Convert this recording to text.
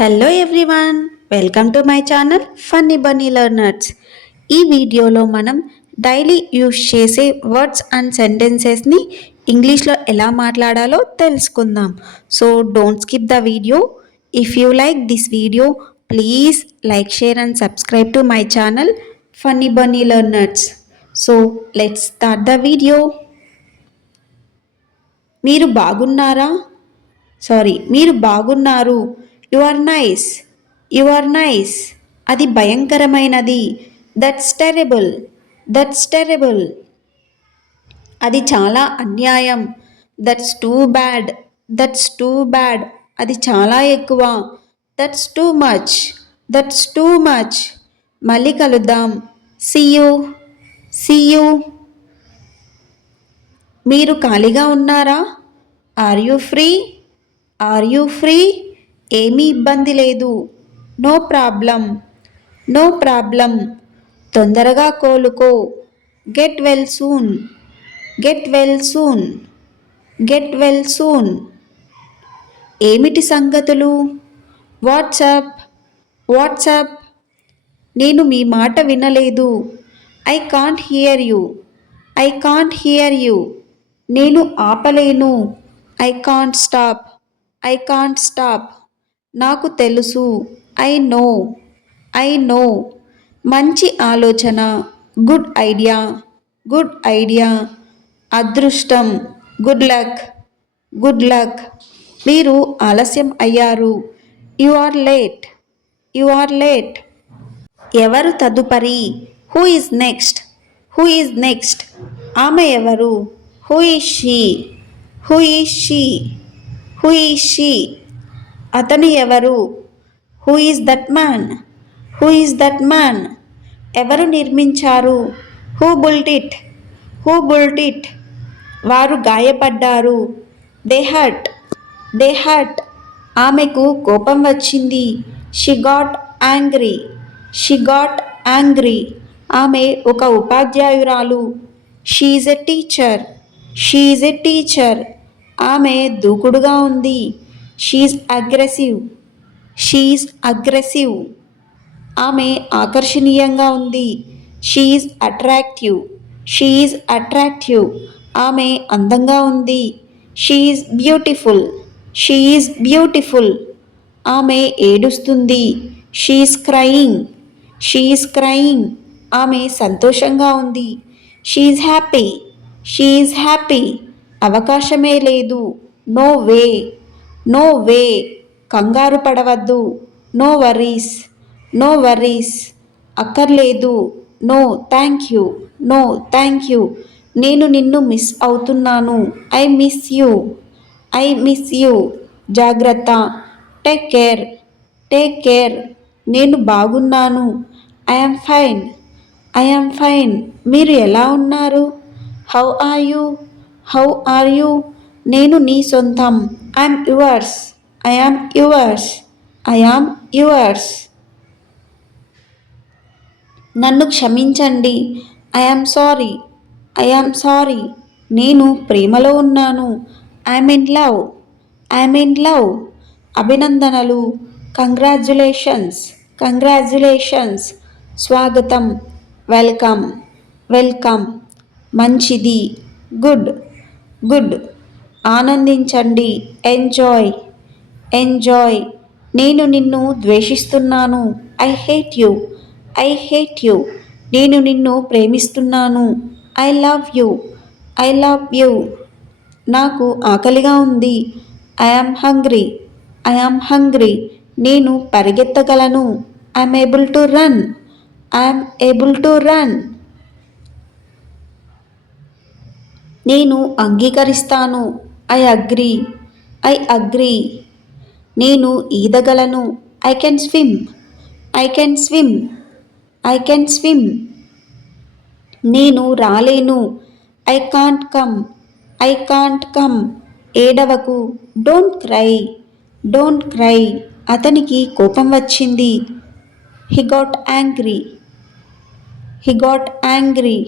Hello everyone, welcome to my channel funny bunny learners. ఈ వీడియోలో మనం డైలీ యూస్ చేసే వర్డ్స్ అండ్ సెంటెన్సెస్ని ఇంగ్లీష్లో ఎలా మాట్లాడాలో తెలుసుకుందాం. So don't skip the video. If you like this video, please like, share and subscribe to my channel funny bunny learners. So let's start the video. మీరు బాగున్నారు. You are nice. You are nice. అది భయంకరమైనది. That's terrible. That's terrible. అది చాలా అన్యాయం. That's too bad. That's too bad. అది చాలా ఎక్కువ. That's too much. That's too much. మళ్ళీ కలుద్దాం. See you. See you. మీరు ఖాళీగా ఉన్నారా? Are you free? Are you free? ఏమీ ఇబ్బంది లేదు. No problem. No problem. తొందరగా కోలుకో. Get well soon. Get well soon. Get well soon. ఏమిటి సంగతులు? వాట్సాప్. వాట్సాప్. నేను మీ మాట వినలేదు. I can't hear you. I can't hear you. నేను ఆపలేను. I can't stop. I can't stop. నాకు తెలుసు. I know. I know. మంచి ఆలోచన. Good idea. Good idea. అదృష్టం. Good luck. Good luck. మీరు ఆలస్యం అయ్యారు. You are late. You are late. ఎవరు తదుపరి? Who is next? Who is next? ఆమె ఎవరు? Who is she? Who is she? Who is she? అతను ఎవరు? Who is that man? Who is that man? ఎవరు నిర్మించారు? Who built it? Who built it? వారు గాయపడ్డారు. They hurt. They hurt. ఆమెకు కోపం వచ్చింది. She got angry. She got angry. ఆమె ఒక ఉపాధ్యాయురాలు. She is a teacher. She is a teacher. ఆమె దూకుడుగా ఉంది. She's aggressive. She's aggressive. ఆమె ఆకర్షణీయంగా ఉంది. She's attractive. She's attractive. ఆమె అందంగా ఉంది. She's beautiful. She's beautiful. ఆమె ఏడుస్తుంది. She's crying. She's crying. ఆమె సంతోషంగా ఉంది. She's happy. She's happy. అవకాశమే లేదు. No way. No way. కంగారు పడవద్దు. No worries. No worries. అక్కర్లేదు. No thank you. No thank you. నేను నిన్ను మిస్ అవుతున్నాను. I miss you. I miss you. జాగ్రత్త. Take care. Take care. నేను బాగున్నాను. I am fine. I am fine. మీరు ఎలా ఉన్నారు? How are you? How are you? నేను నీ సొంతం. I'm yours. I am yours. I am yours. నన్ను క్షమించండి. I am sorry. I am sorry. నేను ప్రేమలో ఉన్నాను. I'm in love. I'm in love. అభినందనలు. కంగ్రాచ్యులేషన్స్. కంగ్రాచ్యులేషన్స్. స్వాగతం. వెల్కమ్. వెల్కమ్. మంచిది. గుడ్. గుడ్. ఆనందించండి. ఎంజాయ్. ఎంజాయ్. నేను నిన్ను ద్వేషిస్తున్నాను. I hate you. I hate you. నేను నిన్ను ప్రేమిస్తున్నాను. I love you. I love you. నాకు ఆకలిగా ఉంది. I am hungry. I am hungry. నేను పరిగెత్తగలను. I'm able to run. I'm able to run. నేను అంగీకరిస్తాను. I agree. I agree. నేను ఈదగలను. I can swim. I can swim. I can swim. నేను రాలేను. I can't come. I can't come. ఏడవకు. Don't cry. Don't cry. అతనికి కోపం వచ్చింది. He got angry. He got angry.